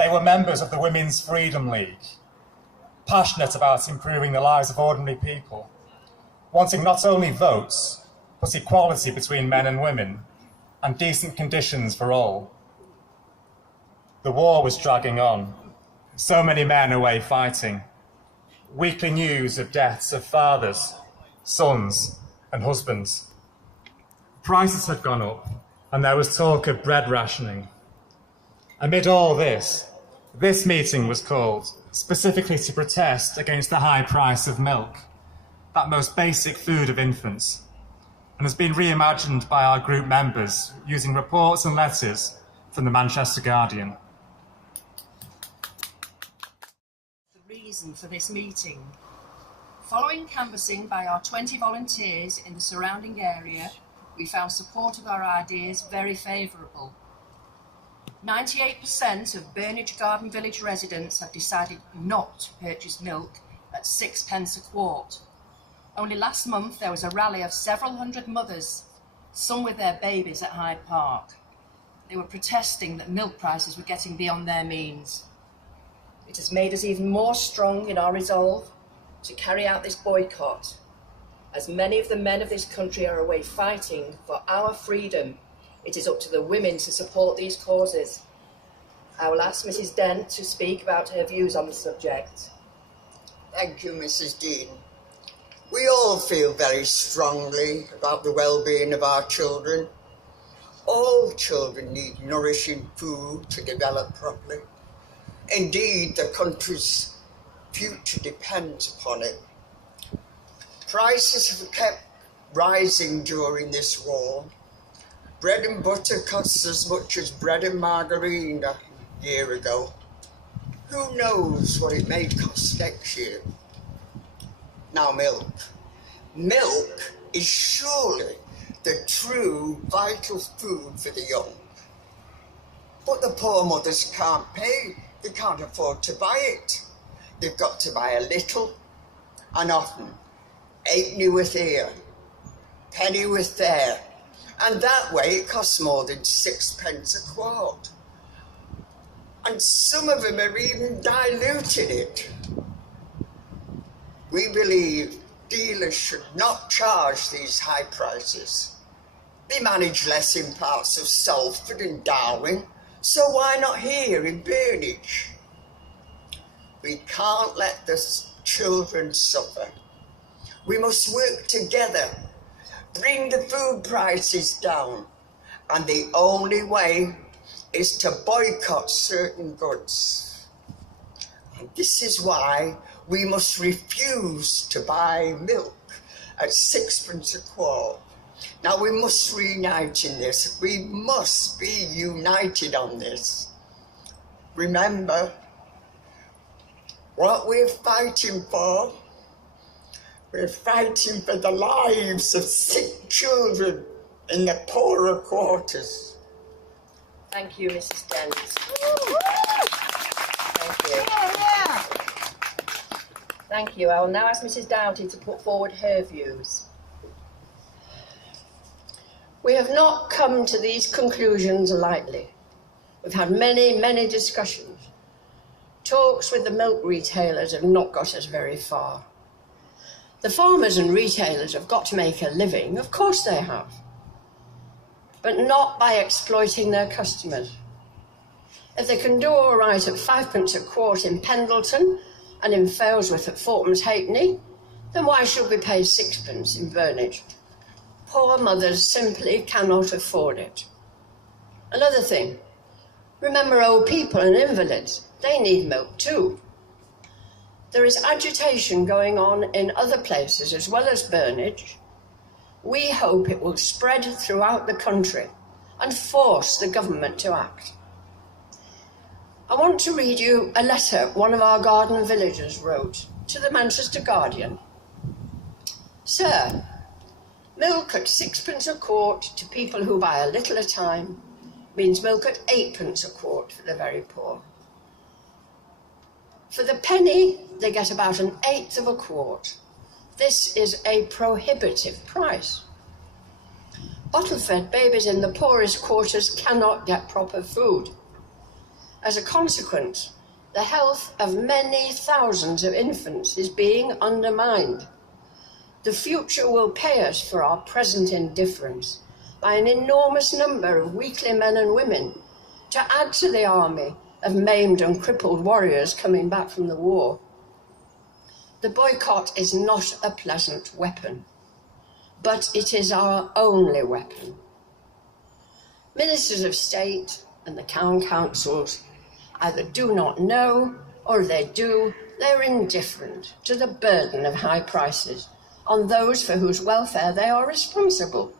They were members of the Women's Freedom League, passionate about improving the lives of ordinary people, wanting not only votes, but equality between men and women, and decent conditions for all. The war was dragging on, so many men away fighting. Weekly news of deaths of fathers, sons, and husbands. Prices had gone up, and there was talk of bread rationing. Amid all this meeting was called specifically to protest against the high price of milk, that most basic food of infants, and has been reimagined by our group members using reports and letters from the Manchester Guardian. The reason for this meeting. Following canvassing by our 20 volunteers in the surrounding area, we found support of our ideas very favourable. 98% of Burnage Garden Village residents have decided not to purchase milk at 6p a quart. Only last month there was a rally of several hundred mothers, some with their babies at Hyde Park. They were protesting that milk prices were getting beyond their means. It has made us even more strong in our resolve to carry out this boycott, as many of the men of this country are away fighting for our freedom. It is up to the women to support these causes. I will ask Mrs. Dent to speak about her views on the subject. Thank you, Mrs. Dean. We all feel very strongly about the well-being of our children. All children need nourishing food to develop properly. Indeed, the country's future depends upon it. Prices have kept rising during this war. Bread and butter costs as much as bread and margarine a year ago. Who knows what it may cost next year? Now milk. Milk is surely the true vital food for the young. But the poor mothers can't pay. They can't afford to buy it. They've got to buy a little, and often 8 here, penny with there. And that way it costs more than 6p a quart. And some of them have even diluted it. We believe dealers should not charge these high prices. They manage less in parts of Salford and Darwin, so why not here in Burnage? We can't let the children suffer. We must work together, bring the food prices down, and the only way is to boycott certain goods. And this is why we must refuse to buy milk at 6p a quart. Now we must reunite in this. We must be united on this. Remember what we're fighting for. We're fighting for the lives of sick children in the poorer quarters. Thank you, Mrs. Dent. Thank you. Thank you. I will now ask Mrs. Doughty to put forward her views. We have not come to these conclusions lightly. We've had many discussions. Talks with the milk retailers have not got us very far. The farmers and retailers have got to make a living, of course they have, but not by exploiting their customers. If they can do all right at 5p a quart in Pendleton and in Failsworth at 4p halfpenny, then why should we pay 6p in Burnage? Poor mothers simply cannot afford it. Another thing, remember old people and invalids, they need milk too. There is agitation going on in other places as well as Burnage. We hope it will spread throughout the country and force the government to act. I want to read you a letter one of our garden villagers wrote to the Manchester Guardian. Sir, milk at 6p a quart to people who buy a little at a time means milk at 8p a quart for the very poor. For the penny, they get about 1/8 of a quart. This is a prohibitive price. Bottle-fed babies in the poorest quarters cannot get proper food. As a consequence, the health of many thousands of infants is being undermined. The future will pay us for our present indifference by an enormous number of weakly men and women to add to the army of maimed and crippled warriors coming back from the war. The boycott is not a pleasant weapon, but it is our only weapon. Ministers of State and the town councils either do not know, or if they do, they're indifferent to the burden of high prices on those for whose welfare they are responsible.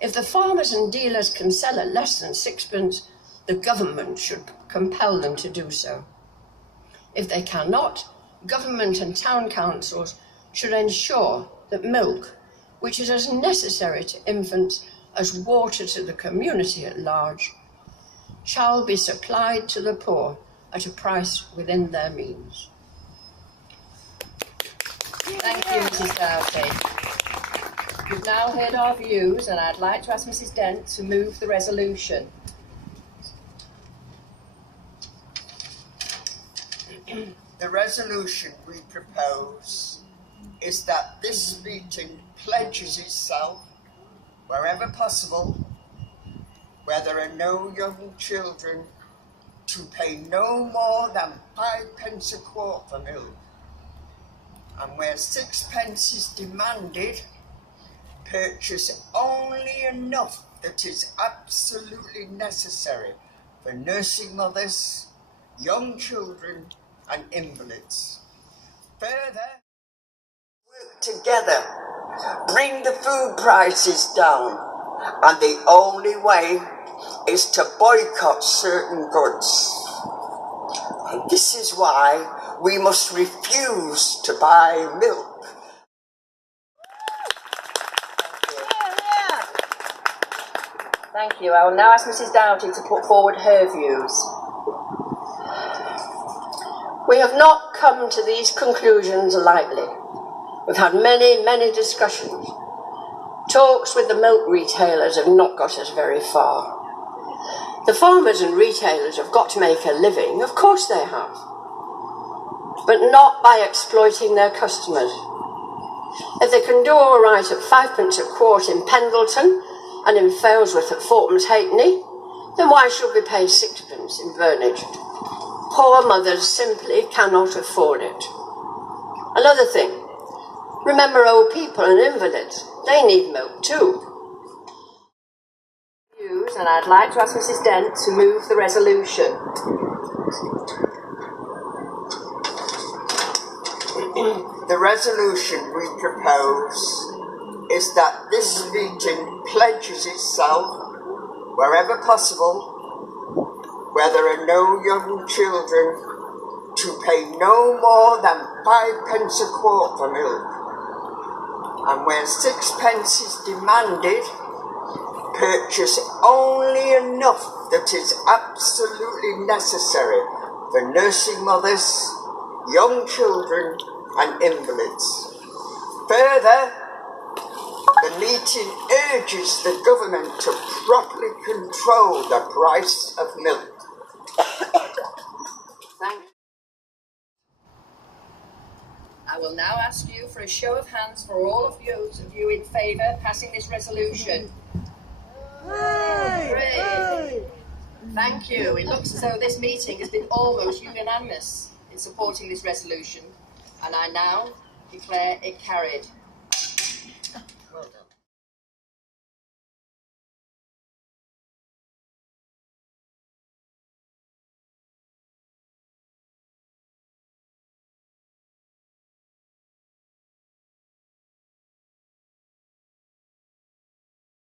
If the farmers and dealers can sell at less than sixpence, the government should compel them to do so. If they cannot, government and town councils should ensure that milk, which is as necessary to infants as water to the community at large, shall be supplied to the poor at a price within their means. Thank you, Mrs. Doughty. You've now heard our views, and I'd like to ask Mrs. Dent to move the resolution. The resolution we propose is that this meeting pledges itself, wherever possible, where there are no young children, to pay no more than 5 pence a quart for milk, and where 6 pence is demanded, purchase only enough that is absolutely necessary for nursing mothers, young children and invalids. Further, work together, bring the food prices down, and the only way is to boycott certain goods. And this is why we must refuse to buy milk. Thank you. I will now ask Mrs. Doughty to put forward her views. We have not come to these conclusions lightly. We've had many discussions. Talks with the milk retailers have not got us very far. The farmers and retailers have got to make a living, of course they have, but not by exploiting their customers. If they can do all right at 5 pence a quart in Pendleton and in Failsworth at fourpence halfpenny, then why should we pay 6pence in Burnage? Poor mothers simply cannot afford it. Another thing, remember old people and invalids, they need milk too. And I'd like to ask Mrs. Dent to move the resolution. The resolution we propose is that this meeting pledges itself, wherever possible, where there are no young children, to pay no more than 5 pence a quart for milk, and where 6 pence is demanded, purchase only enough that is absolutely necessary for nursing mothers, young children and invalids. Further, the meeting urges the government to properly control the price of milk. Thank you. I will now ask you for a show of hands for all of you in favour passing this resolution. Hooray! Thank you. It looks as though this meeting has been almost unanimous in supporting this resolution, and I now declare it carried.